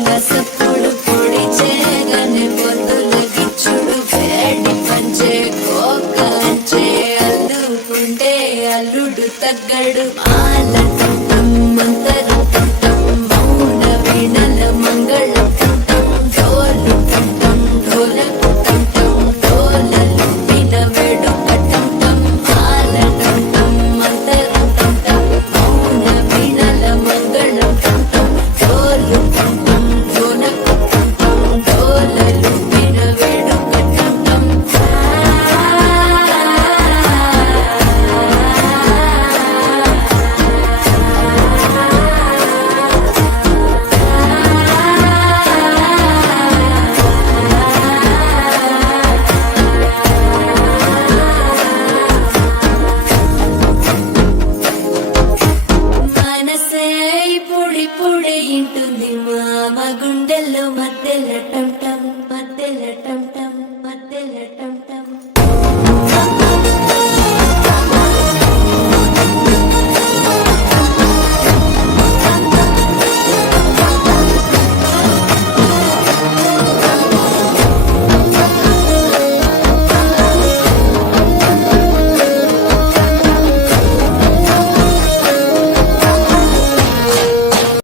సప్పుడు పొడి చేయగానే పొద్దుల గిచ్చుడు వేడి పంచే కోకంచే అల్లుకుంటే అల్లుడు తగ్గడు మాల టం మంతరం టం మౌన వీణల మంగళం టం ఢోలు టం ఢోలకు టం ఢోలలు విన వేడుక టం మాల టం మంతరం టం మౌన వీణల మంగళం టం ఢోలు టం ఢోలకు టం ఢోలలు విన వేడుక టం మనసే పొడి పొడి ఇంటుంది మామ గుండెల్లో మధ్యలో